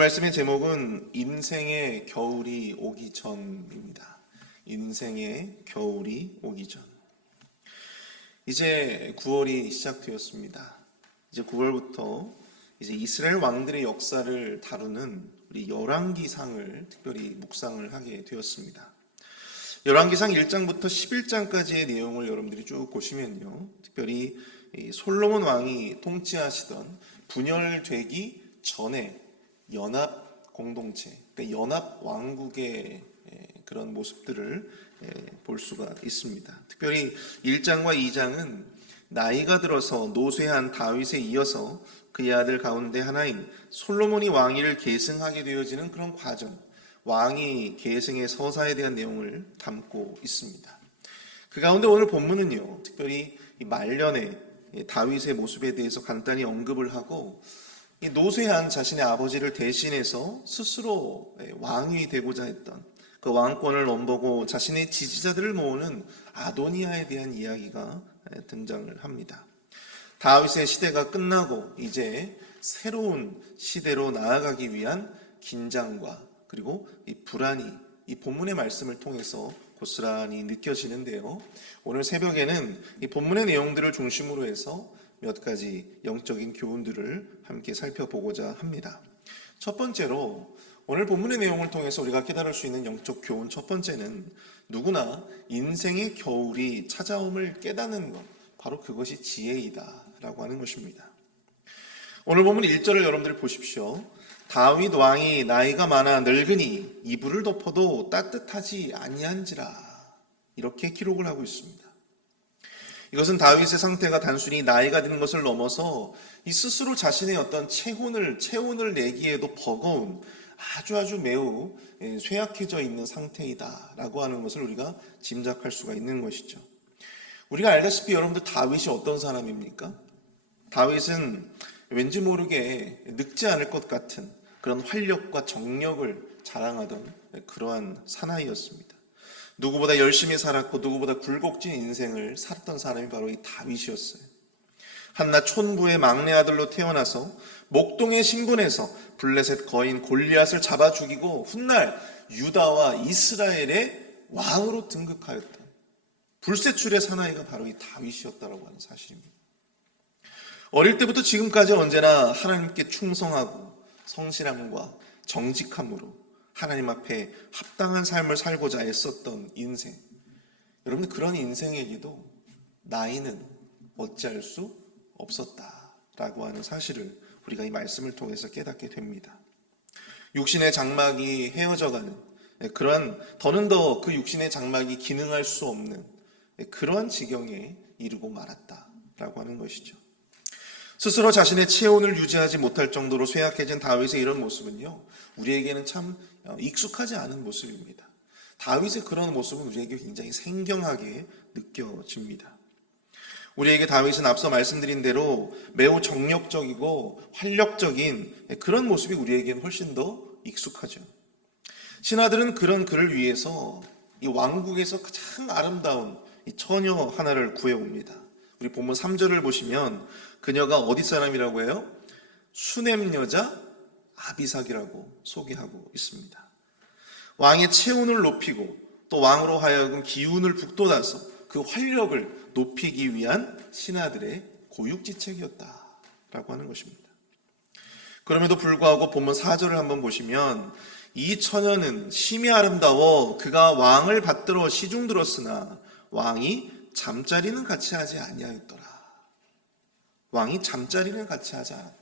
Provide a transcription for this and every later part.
말씀의 제목은 인생의 겨울이 오기 전입니다. 인생의 겨울이 오기 전. 이제 9월이 시작되었습니다. 이제 9월부터 이제 이스라엘 왕들의 역사를 다루는 우리 열왕기상을 특별히 묵상을 하게 되었습니다. 열왕기상 1장부터 11장까지의 내용을 여러분들이 쭉 보시면요, 특별히 솔로몬 왕이 통치하시던 분열되기 전에 연합 공동체, 그러니까 연합 왕국의 그런 모습들을 볼 수가 있습니다. 특별히 1장과 2장은 나이가 들어서 노쇠한 다윗에 이어서 그의 아들 가운데 하나인 솔로몬이 왕위를 계승하게 되어지는 그런 과정, 왕이 계승의 서사에 대한 내용을 담고 있습니다. 그 가운데 오늘 본문은요, 특별히 이 말년의 다윗의 모습에 대해서 간단히 언급을 하고, 이 노쇠한 자신의 아버지를 대신해서 스스로 왕이 되고자 했던 그 왕권을 넘보고 자신의 지지자들을 모으는 아도니아에 대한 이야기가 등장을 합니다. 다윗의 시대가 끝나고 이제 새로운 시대로 나아가기 위한 긴장과 그리고 이 불안이 이 본문의 말씀을 통해서 고스란히 느껴지는데요, 오늘 새벽에는 이 본문의 내용들을 중심으로 해서 몇 가지 영적인 교훈들을 함께 살펴보고자 합니다. 첫 번째로 오늘 본문의 내용을 통해서 우리가 깨달을 수 있는 영적 교훈 첫 번째는 누구나 인생의 겨울이 찾아옴을 깨닫는 것, 바로 그것이 지혜이다 라고 하는 것입니다. 오늘 본문 1절을 여러분들이 보십시오. 다윗 왕이 나이가 많아 늙으니 이불을 덮어도 따뜻하지 아니한지라, 이렇게 기록을 하고 있습니다. 이것은 다윗의 상태가 단순히 나이가 드는 것을 넘어서 이 스스로 자신의 어떤 체온을 내기에도 버거운 아주 매우 쇠약해져 있는 상태이다라고 하는 것을 우리가 짐작할 수가 있는 것이죠. 우리가 알다시피 여러분들 다윗이 어떤 사람입니까? 다윗은 왠지 모르게 늙지 않을 것 같은 그런 활력과 정력을 자랑하던 그러한 사나이였습니다. 누구보다 열심히 살았고 누구보다 굴곡진 인생을 살았던 사람이 바로 이 다윗이었어요. 한낱 촌부의 막내 아들로 태어나서 목동의 신분에서 블레셋 거인 골리앗을 잡아 죽이고 훗날 유다와 이스라엘의 왕으로 등극하였던 불세출의 사나이가 바로 이 다윗이었다라고 하는 사실입니다. 어릴 때부터 지금까지 언제나 하나님께 충성하고 성실함과 정직함으로 하나님 앞에 합당한 삶을 살고자 애썼던 인생, 여러분 그런 인생에게도 나이는 어찌할 수 없었다라고 하는 사실을 우리가 이 말씀을 통해서 깨닫게 됩니다. 육신의 장막이 헤어져가는 그러한, 더는 더 그 육신의 장막이 기능할 수 없는 그러한 지경에 이르고 말았다라고 하는 것이죠. 스스로 자신의 체온을 유지하지 못할 정도로 쇠약해진 다윗의 이런 모습은요, 우리에게는 참 익숙하지 않은 모습입니다. 다윗의 그런 모습은 우리에게 굉장히 생경하게 느껴집니다. 우리에게 다윗은 앞서 말씀드린 대로 매우 정력적이고 활력적인 그런 모습이 우리에게는 훨씬 더 익숙하죠. 신하들은 그런 그를 위해서 이 왕국에서 가장 아름다운 이 처녀 하나를 구해옵니다. 우리 본문 3절을 보시면 그녀가 어디 사람이라고 해요? 수넴 여자 아비삭이라고 소개하고 있습니다. 왕의 체온을 높이고 또 왕으로 하여금 기운을 북돋아서 그 활력을 높이기 위한 신하들의 고육지책이었다라고 하는 것입니다. 그럼에도 불구하고 본문 4절을 한번 보시면 이 처녀는 심히 아름다워 그가 왕을 받들어 시중들었으나 왕이 잠자리는 같이 하지 아니하였더라. 왕이 잠자리는 같이 하지 않았다.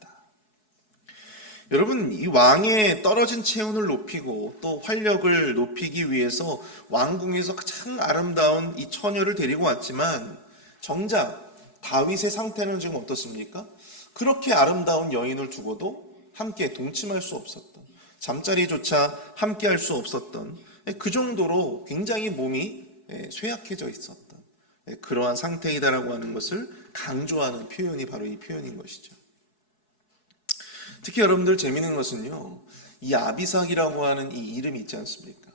여러분, 이 왕의 떨어진 체온을 높이고 또 활력을 높이기 위해서 왕궁에서 가장 아름다운 이 처녀를 데리고 왔지만 정작 다윗의 상태는 지금 어떻습니까? 그렇게 아름다운 여인을 두고도 함께 동침할 수 없었던, 잠자리조차 함께 할 수 없었던 그 정도로 굉장히 몸이 쇠약해져 있었던 그러한 상태이다라고 하는 것을 강조하는 표현이 바로 이 표현인 것이죠. 특히 여러분들 재미있는 것은요, 이 아비삭이라고 하는 이 이름이 있지 않습니까?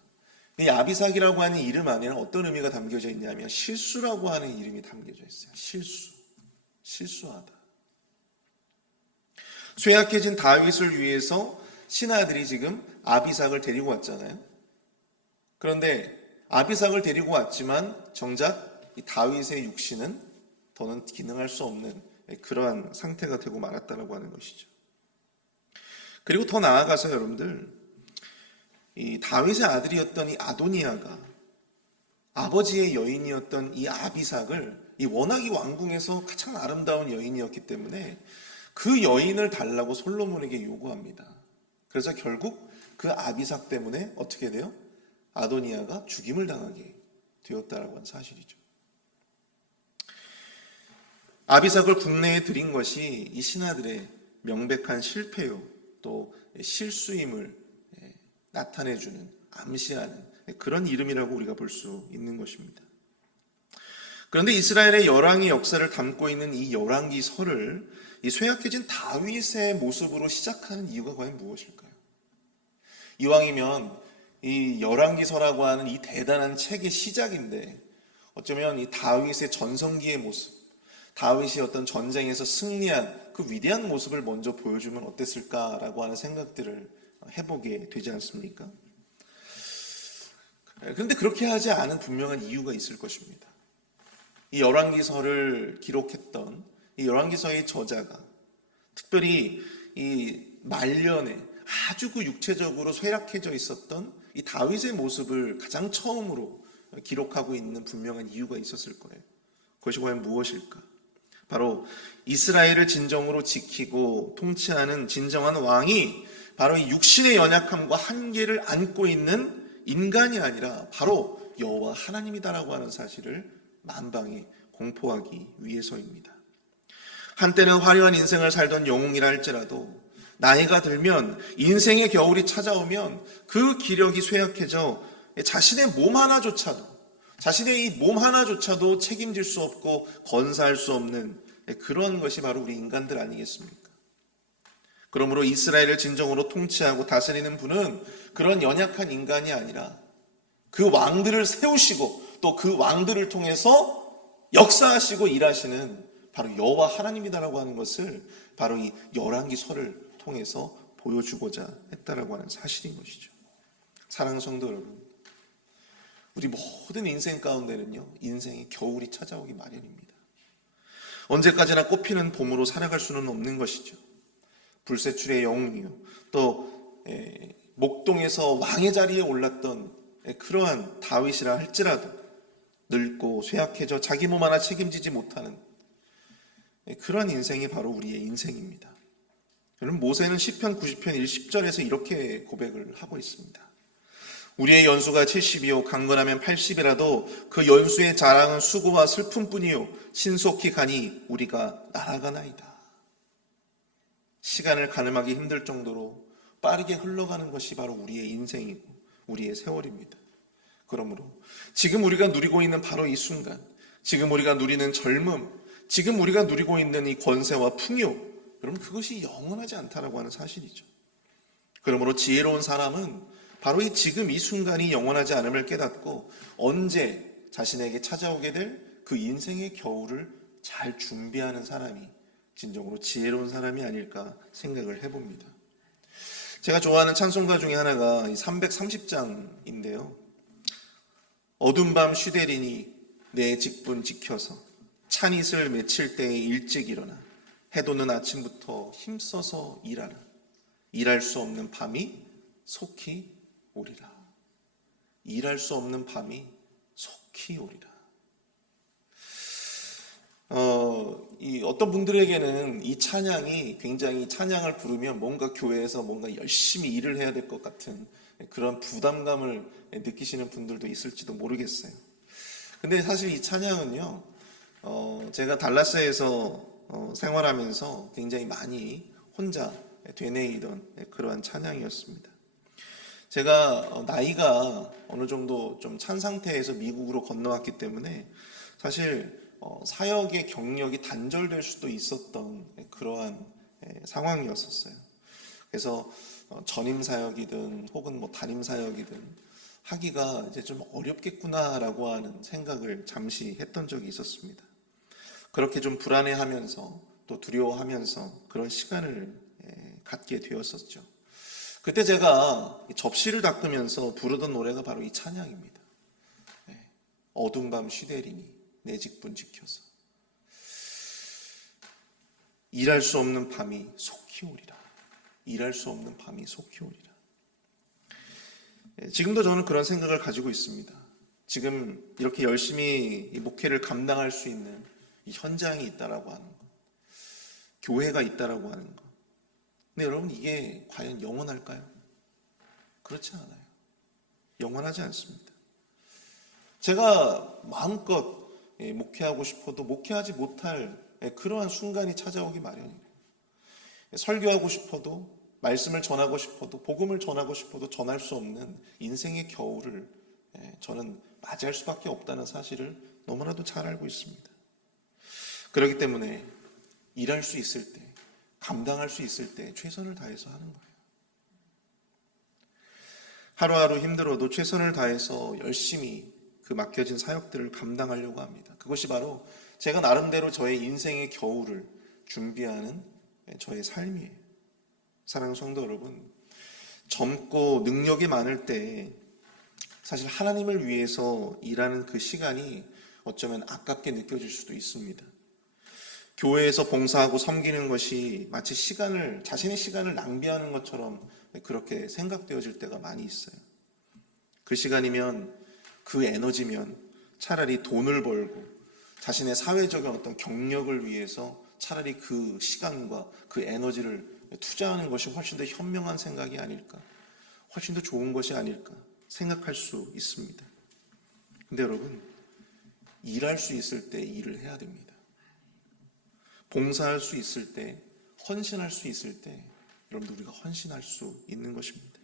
이 아비삭이라고 하는 이름 안에는 어떤 의미가 담겨져 있냐면 실수라고 하는 이름이 담겨져 있어요. 실수하다. 쇠약해진 다윗을 위해서 신하들이 지금 아비삭을 데리고 왔잖아요. 그런데 아비삭을 데리고 왔지만 정작 이 다윗의 육신은 더는 기능할 수 없는 그러한 상태가 되고 말았다라고 하는 것이죠. 그리고 더 나아가서 여러분들, 이 다윗의 아들이었던 이 아도니아가 아버지의 여인이었던 이 아비삭을 워낙 이 왕궁에서 가장 아름다운 여인이었기 때문에 그 여인을 달라고 솔로몬에게 요구합니다. 그래서 결국 그 아비삭 때문에 어떻게 돼요? 아도니아가 죽임을 당하게 되었다라고 하는 사실이죠. 아비삭을 국내에 들인 것이 이 신하들의 명백한 실패요, 또 실수임을 나타내주는, 암시하는 그런 이름이라고 우리가 볼 수 있는 것입니다. 그런데 이스라엘의 열왕의 역사를 담고 있는 이 열왕기서를 이 쇠약해진 다윗의 모습으로 시작하는 이유가 과연 무엇일까요? 이왕이면 이 열왕기서라고 하는 이 대단한 책의 시작인데 어쩌면 이 다윗의 전성기의 모습, 다윗이 어떤 전쟁에서 승리한 그 위대한 모습을 먼저 보여주면 어땠을까라고 하는 생각들을 해보게 되지 않습니까? 그런데 그렇게 하지 않은 분명한 이유가 있을 것입니다. 이 열왕기서를 기록했던 이 열왕기서의 저자가 특별히 이 말년에 아주 그 육체적으로 쇠약해져 있었던 이 다윗의 모습을 가장 처음으로 기록하고 있는 분명한 이유가 있었을 거예요. 그것이 과연 무엇일까? 바로 이스라엘을 진정으로 지키고 통치하는 진정한 왕이 바로 이 육신의 연약함과 한계를 안고 있는 인간이 아니라 바로 여호와 하나님이다라고 하는 사실을 만방에 공포하기 위해서입니다. 한때는 화려한 인생을 살던 영웅이라 할지라도 나이가 들면 인생의 겨울이 찾아오면 그 기력이 쇠약해져 자신의 몸 하나조차도 책임질 수 없고 건사할 수 없는 그런 것이 바로 우리 인간들 아니겠습니까? 그러므로 이스라엘을 진정으로 통치하고 다스리는 분은 그런 연약한 인간이 아니라 그 왕들을 세우시고 또 그 왕들을 통해서 역사하시고 일하시는 바로 여호와 하나님이다라고 하는 것을 바로 이 열왕기서를 통해서 보여주고자 했다라고 하는 사실인 것이죠. 사랑하는 성도 여러분, 우리 모든 인생 가운데는요, 인생의 겨울이 찾아오기 마련입니다. 언제까지나 꽃피는 봄으로 살아갈 수는 없는 것이죠. 불세출의 영웅이요, 또 목동에서 왕의 자리에 올랐던 그러한 다윗이라 할지라도 늙고 쇠약해져 자기 몸 하나 책임지지 못하는 그러한 인생이 바로 우리의 인생입니다. 여러분, 모세는 시편 90편 10절에서 이렇게 고백을 하고 있습니다. 우리의 연수가 70이요 강건하면 80이라도 그 연수의 자랑은 수고와 슬픔뿐이요 신속히 가니 우리가 날아가나이다. 시간을 가늠하기 힘들 정도로 빠르게 흘러가는 것이 바로 우리의 인생이고 우리의 세월입니다. 그러므로 지금 우리가 누리고 있는 바로 이 순간, 지금 우리가 누리는 젊음, 지금 우리가 누리고 있는 이 권세와 풍요, 여러분, 그것이 영원하지 않다라고 하는 사실이죠. 그러므로 지혜로운 사람은 바로 이 지금 이 순간이 영원하지 않음을 깨닫고 언제 자신에게 찾아오게 될 그 인생의 겨울을 잘 준비하는 사람이 진정으로 지혜로운 사람이 아닐까 생각을 해봅니다. 제가 좋아하는 찬송가 중에 하나가 330장인데요. 어둠 밤 쉬되리니 내 직분 지켜서 찬잇을 맺힐 때에 일찍 일어나 해돋는 아침부터 힘써서 일하라. 일할 수 없는 밤이 속히 오리라. 일할 수 없는 밤이 속히 오리라. 어떤 분들에게는 이 찬양이 굉장히 찬양을 부르면 뭔가 교회에서 뭔가 열심히 일을 해야 될 것 같은 그런 부담감을 느끼시는 분들도 있을지도 모르겠어요. 근데 사실 이 찬양은요, 제가 달라스에서 생활하면서 굉장히 많이 혼자 되뇌이던 그러한 찬양이었습니다. 제가 나이가 어느 정도 좀 찬 상태에서 미국으로 건너왔기 때문에 사실 사역의 경력이 단절될 수도 있었던 그러한 상황이었었어요. 그래서 전임 사역이든 혹은 뭐 단임 사역이든 하기가 이제 좀 어렵겠구나라고 하는 생각을 잠시 했던 적이 있었습니다. 그렇게 좀 불안해하면서 또 두려워하면서 그런 시간을 갖게 되었었죠. 그때 제가 접시를 닦으면서 부르던 노래가 바로 이 찬양입니다. 어두운 밤 쉬되리니 내 직분 지켜서 일할 수 없는 밤이 속히 오리라. 일할 수 없는 밤이 속히 오리라. 지금도 저는 그런 생각을 가지고 있습니다. 지금 이렇게 열심히 이 목회를 감당할 수 있는 이 현장이 있다라고 하는 것, 교회가 있다라고 하는 것. 근데 여러분, 이게 과연 영원할까요? 그렇지 않아요. 영원하지 않습니다. 제가 마음껏 목회하고 싶어도 목회하지 못할 그러한 순간이 찾아오기 마련이에요. 설교하고 싶어도, 말씀을 전하고 싶어도, 복음을 전하고 싶어도 전할 수 없는 인생의 겨울을 저는 맞이할 수밖에 없다는 사실을 너무나도 잘 알고 있습니다. 그렇기 때문에 일할 수 있을 때, 감당할 수 있을 때 최선을 다해서 하는 거예요. 하루하루 힘들어도 최선을 다해서 열심히 그 맡겨진 사역들을 감당하려고 합니다. 그것이 바로 제가 나름대로 저의 인생의 겨울을 준비하는 저의 삶이에요. 사랑하는 성도 여러분, 젊고 능력이 많을 때 사실 하나님을 위해서 일하는 그 시간이 어쩌면 아깝게 느껴질 수도 있습니다. 교회에서 봉사하고 섬기는 것이 마치 자신의 시간을 낭비하는 것처럼 그렇게 생각되어질 때가 많이 있어요. 그 시간이면, 그 에너지면 차라리 돈을 벌고 자신의 사회적인 어떤 경력을 위해서 차라리 그 시간과 그 에너지를 투자하는 것이 훨씬 더 현명한 생각이 아닐까, 훨씬 더 좋은 것이 아닐까 생각할 수 있습니다. 근데 여러분, 일할 수 있을 때 일을 해야 됩니다. 봉사할 수 있을 때, 헌신할 수 있을 때 여러분들 우리가 헌신할 수 있는 것입니다.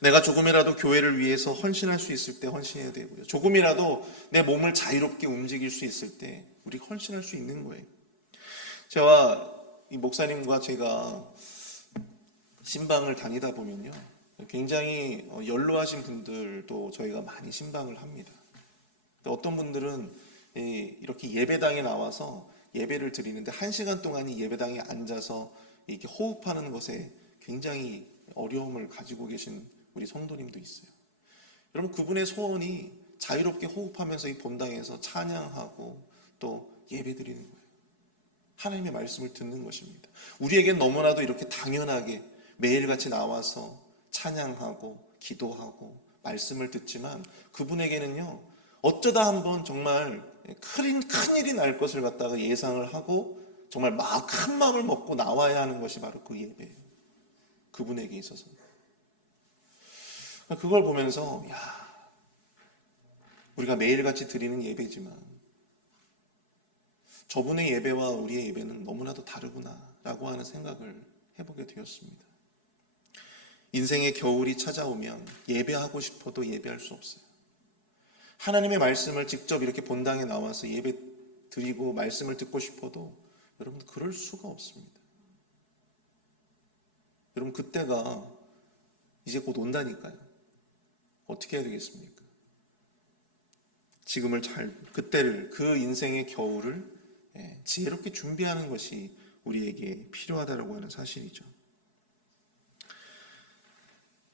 내가 조금이라도 교회를 위해서 헌신할 수 있을 때 헌신해야 되고요. 조금이라도 내 몸을 자유롭게 움직일 수 있을 때 우리 헌신할 수 있는 거예요. 제가 이 목사님과 제가 신방을 다니다 보면요, 굉장히 연로하신 분들도 저희가 많이 신방을 합니다. 어떤 분들은 이렇게 예배당에 나와서 예배를 드리는데 1시간 동안 이 예배당에 앉아서 이렇게 호흡하는 것에 굉장히 어려움을 가지고 계신 우리 성도님도 있어요. 여러분, 그분의 소원이 자유롭게 호흡하면서 이 본당에서 찬양하고 또 예배 드리는 거예요. 하나님의 말씀을 듣는 것입니다. 우리에겐 너무나도 이렇게 당연하게 매일같이 나와서 찬양하고 기도하고 말씀을 듣지만 그분에게는요, 어쩌다 한번 정말 큰일이 날 것을 갖다가 예상을 하고 정말 막 큰 마음을 먹고 나와야 하는 것이 바로 그 예배예요. 그분에게 있어서. 그걸 보면서 우리가 매일같이 드리는 예배지만 저분의 예배와 우리의 예배는 너무나도 다르구나라고 하는 생각을 해보게 되었습니다. 인생의 겨울이 찾아오면 예배하고 싶어도 예배할 수 없어요. 하나님의 말씀을 직접 이렇게 본당에 나와서 예배 드리고 말씀을 듣고 싶어도 여러분 그럴 수가 없습니다. 여러분, 그때가 이제 곧 온다니까요. 어떻게 해야 되겠습니까? 그때를, 그 인생의 겨울을 지혜롭게 준비하는 것이 우리에게 필요하다고 하는 사실이죠.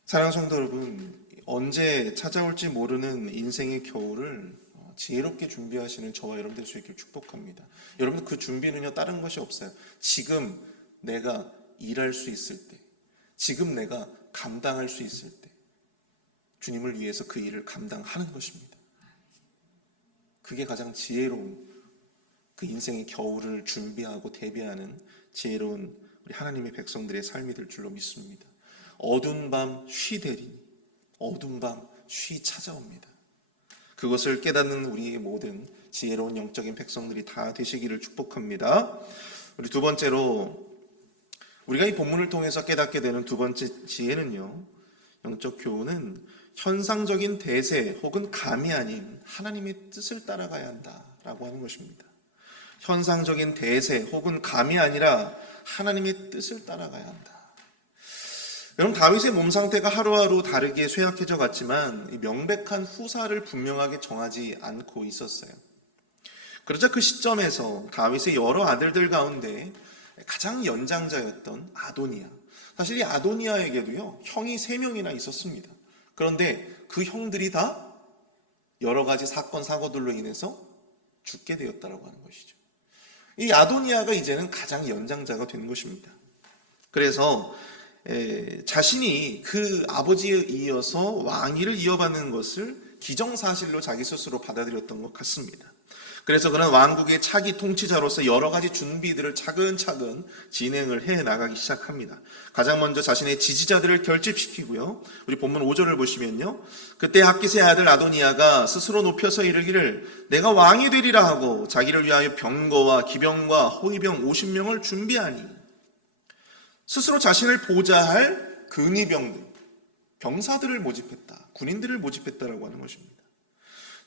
사랑하는 성도 여러분, 언제 찾아올지 모르는 인생의 겨울을 지혜롭게 준비하시는 저와 여러분 될 수 있기를 축복합니다. 여러분, 그 준비는요, 다른 것이 없어요. 지금 내가 일할 수 있을 때, 지금 내가 감당할 수 있을 때 주님을 위해서 그 일을 감당하는 것입니다. 그게 가장 지혜로운, 그 인생의 겨울을 준비하고 대비하는 지혜로운 우리 하나님의 백성들의 삶이 될 줄로 믿습니다. 어두운 밤 쉬되리니, 어두운 밤 쉬 찾아옵니다. 그것을 깨닫는 우리의 모든 지혜로운 영적인 백성들이 다 되시기를 축복합니다. 우리 두 번째로, 우리가 이 본문을 통해서 깨닫게 되는 두 번째 지혜는요, 영적 교훈은 현상적인 대세 혹은 감이 아닌 하나님의 뜻을 따라가야 한다라고 하는 것입니다. 현상적인 대세 혹은 감이 아니라 하나님의 뜻을 따라가야 한다. 여러분, 다윗의 몸 상태가 하루하루 다르게 쇠약해져 갔지만 명백한 후사를 분명하게 정하지 않고 있었어요. 그러자 그 시점에서 다윗의 여러 아들들 가운데 가장 연장자였던 아도니아, 사실 이 아도니아에게도요, 형이 3명이나 있었습니다. 그런데 그 형들이 다 여러 가지 사건, 사고들로 인해서 죽게 되었다라고 하는 것이죠. 이 아도니아가 이제는 가장 연장자가 된 것입니다. 그래서 자신이 그 아버지에 이어서 왕위를 이어받는 것을 기정사실로 자기 스스로 받아들였던 것 같습니다. 그래서 그는 왕국의 차기 통치자로서 여러 가지 준비들을 차근차근 진행을 해 나가기 시작합니다. 가장 먼저 자신의 지지자들을 결집시키고요. 우리 본문 5절을 보시면요. 그때 핫깃의 아들 아도니아가 스스로 높여서 이르기를 내가 왕이 되리라 하고 자기를 위하여 병거와 기병과 호위병 50명을 준비하니 스스로 자신을 보좌할 근위병들, 병사들을 모집했다. 군인들을 모집했다라고 하는 것입니다.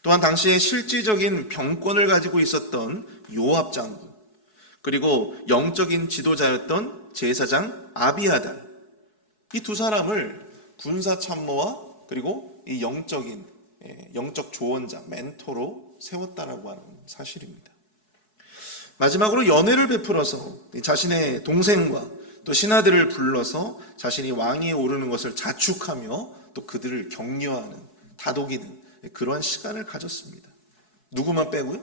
또한 당시에 실질적인 병권을 가지고 있었던 요압 장군, 그리고 영적인 지도자였던 제사장 아비아달, 이 두 사람을 군사 참모와 그리고 이 영적 조언자, 멘토로 세웠다라고 하는 사실입니다. 마지막으로 연회를 베풀어서 자신의 동생과 또 신하들을 불러서 자신이 왕위에 오르는 것을 자축하며 또 그들을 격려하는, 다독이는 그러한 시간을 가졌습니다. 누구만 빼고요?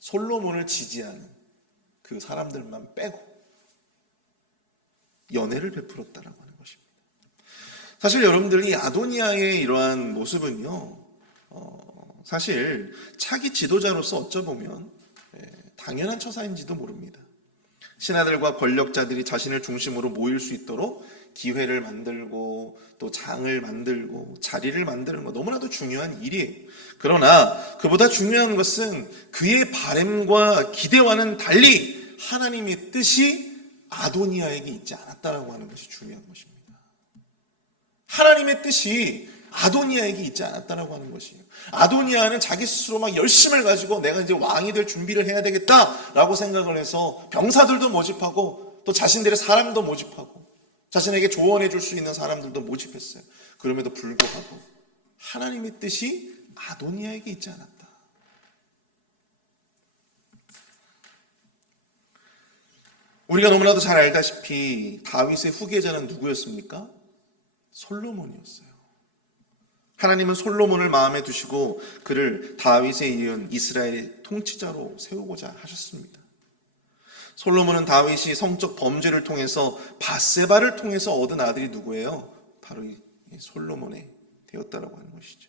솔로몬을 지지하는 그 사람들만 빼고 연회를 베풀었다라고 하는 것입니다. 사실 여러분들이 아도니아의 이러한 모습은요, 사실 차기 지도자로서 어쩌보면 당연한 처사인지도 모릅니다. 신하들과 권력자들이 자신을 중심으로 모일 수 있도록 기회를 만들고 또 장을 만들고 자리를 만드는 거 너무나도 중요한 일이에요. 그러나 그보다 중요한 것은 그의 바람과 기대와는 달리 하나님의 뜻이 아도니아에게 있지 않았다라고 하는 것이 중요한 것입니다. 하나님의 뜻이 아도니아에게 있지 않았다라고 하는 것이에요. 아도니아는 자기 스스로 막 열심을 가지고 내가 이제 왕이 될 준비를 해야 되겠다라고 생각을 해서 병사들도 모집하고 또 자신들의 사람도 모집하고 자신에게 조언해 줄 수 있는 사람들도 모집했어요. 그럼에도 불구하고 하나님의 뜻이 아도니아에게 있지 않았다. 우리가 너무나도 잘 알다시피 다윗의 후계자는 누구였습니까? 솔로몬이었어요. 하나님은 솔로몬을 마음에 두시고 그를 다윗에 이은 이스라엘의 통치자로 세우고자 하셨습니다. 솔로몬은 다윗이 성적 범죄를 통해서 밧세바를 통해서 얻은 아들이 누구예요? 바로 이 솔로몬이 되었다라고 하는 것이죠.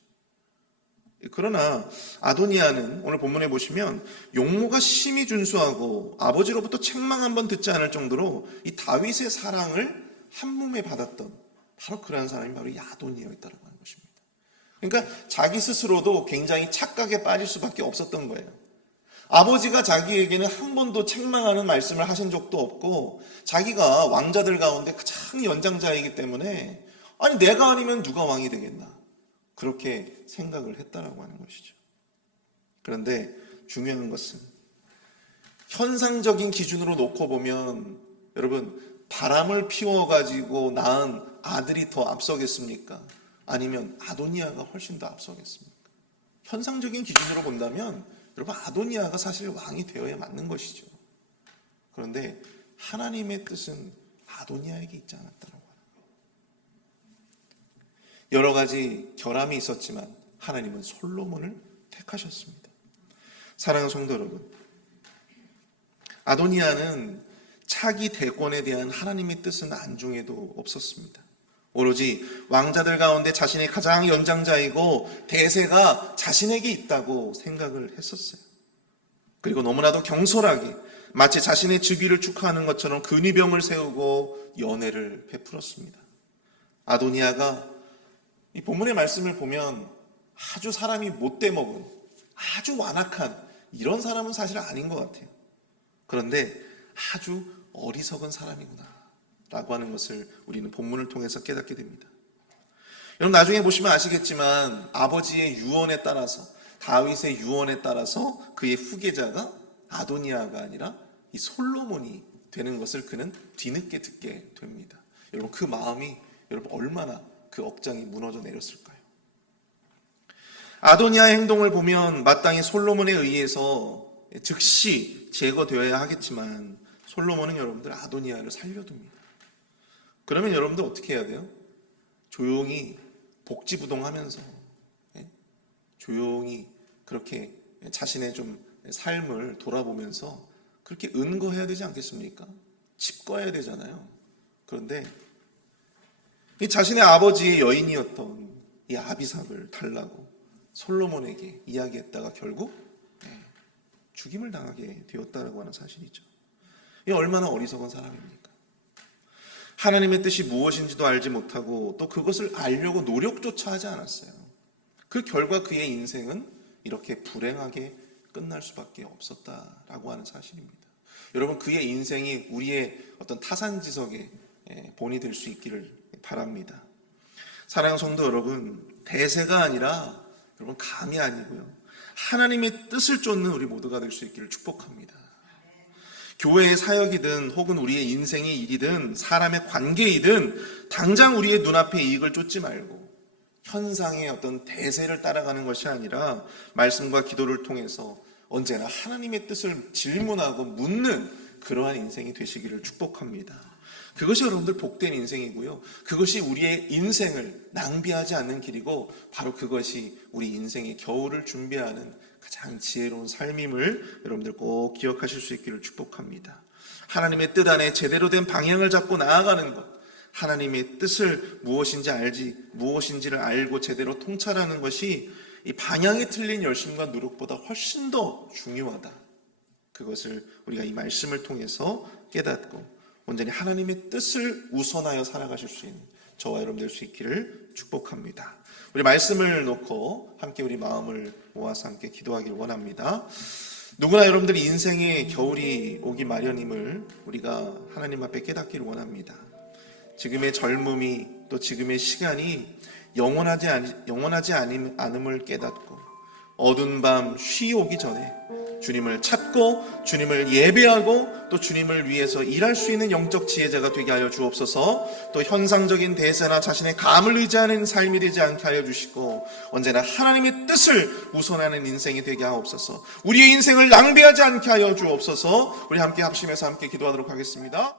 그러나 아도니아는 오늘 본문에 보시면 용모가 심히 준수하고 아버지로부터 책망 한 번 듣지 않을 정도로 이 다윗의 사랑을 한 몸에 받았던 바로 그러한 사람이 바로 이 아도니아였다라고 하는 것입니다. 그러니까 자기 스스로도 굉장히 착각에 빠질 수밖에 없었던 거예요. 아버지가 자기에게는 한 번도 책망하는 말씀을 하신 적도 없고 자기가 왕자들 가운데 가장 연장자이기 때문에 아니 내가 아니면 누가 왕이 되겠나 그렇게 생각을 했다라고 하는 것이죠. 그런데 중요한 것은 현상적인 기준으로 놓고 보면 여러분 바람을 피워가지고 낳은 아들이 더 앞서겠습니까? 아니면 아도니아가 훨씬 더 앞서겠습니까? 현상적인 기준으로 본다면 여러분 아도니아가 사실 왕이 되어야 맞는 것이죠. 그런데 하나님의 뜻은 아도니아에게 있지 않았다라고 하는 거예요. 여러 가지 결함이 있었지만 하나님은 솔로몬을 택하셨습니다. 사랑하는 성도 여러분, 아도니아는 차기 대권에 대한 하나님의 뜻은 안중에도 없었습니다. 오로지 왕자들 가운데 자신이 가장 연장자이고 대세가 자신에게 있다고 생각을 했었어요. 그리고 너무나도 경솔하게 마치 자신의 즉위를 축하하는 것처럼 근위병을 세우고 연회를 베풀었습니다. 아도니아가 이 본문의 말씀을 보면 아주 사람이 못돼 먹은 아주 완악한 이런 사람은 사실 아닌 것 같아요. 그런데 아주 어리석은 사람이구나 라고 하는 것을 우리는 본문을 통해서 깨닫게 됩니다. 여러분 나중에 보시면 아시겠지만 아버지의 유언에 따라서 다윗의 유언에 따라서 그의 후계자가 아도니아가 아니라 이 솔로몬이 되는 것을 그는 뒤늦게 듣게 됩니다. 여러분 그 마음이 여러분 얼마나 그 억장이 무너져 내렸을까요? 아도니아의 행동을 보면 마땅히 솔로몬에 의해서 즉시 제거되어야 하겠지만 솔로몬은 여러분들 아도니아를 살려둡니다. 그러면 여러분들 어떻게 해야 돼요? 조용히 복지부동하면서 조용히 그렇게 자신의 좀 삶을 돌아보면서 그렇게 은거해야 되지 않겠습니까? 칩거해야 되잖아요. 그런데 이 자신의 아버지의 여인이었던 이 아비삭을 달라고 솔로몬에게 이야기했다가 결국 죽임을 당하게 되었다라고 하는 사실이죠. 이 얼마나 어리석은 사람입니까? 하나님의 뜻이 무엇인지도 알지 못하고 또 그것을 알려고 노력조차 하지 않았어요. 그 결과 그의 인생은 이렇게 불행하게 끝날 수밖에 없었다라고 하는 사실입니다. 여러분, 그의 인생이 우리의 어떤 타산지석의 본이 될 수 있기를 바랍니다. 사랑하는 성도 여러분, 대세가 아니라 여러분 감이 아니고요, 하나님의 뜻을 쫓는 우리 모두가 될 수 있기를 축복합니다. 교회의 사역이든 혹은 우리의 인생의 일이든 사람의 관계이든 당장 우리의 눈앞의 이익을 쫓지 말고 현상의 어떤 대세를 따라가는 것이 아니라 말씀과 기도를 통해서 언제나 하나님의 뜻을 질문하고 묻는 그러한 인생이 되시기를 축복합니다. 그것이 여러분들 복된 인생이고요, 그것이 우리의 인생을 낭비하지 않는 길이고 바로 그것이 우리 인생의 겨울을 준비하는 가장 지혜로운 삶임을 여러분들 꼭 기억하실 수 있기를 축복합니다. 하나님의 뜻 안에 제대로 된 방향을 잡고 나아가는 것, 하나님의 뜻을 무엇인지를 알고 제대로 통찰하는 것이 이 방향이 틀린 열심과 노력보다 훨씬 더 중요하다. 그것을 우리가 이 말씀을 통해서 깨닫고 온전히 하나님의 뜻을 우선하여 살아가실 수 있는 저와 여러분 될 수 있기를 축복합니다. 우리 말씀을 놓고 함께 우리 마음을 모아서 함께 기도하기를 원합니다. 누구나 여러분들이 인생의 겨울이 오기 마련임을 우리가 하나님 앞에 깨닫기를 원합니다. 지금의 젊음이 또 지금의 시간이 영원하지 않음을 깨닫고 어두운 밤 쉬 오기 전에 주님을 찾고 주님을 예배하고 또 주님을 위해서 일할 수 있는 영적 지혜자가 되게 하여 주옵소서. 또 현상적인 대세나 자신의 감을 의지하는 삶이 되지 않게 하여 주시고 언제나 하나님의 뜻을 우선하는 인생이 되게 하옵소서. 우리의 인생을 낭비하지 않게 하여 주옵소서. 우리 함께 합심해서 함께 기도하도록 하겠습니다.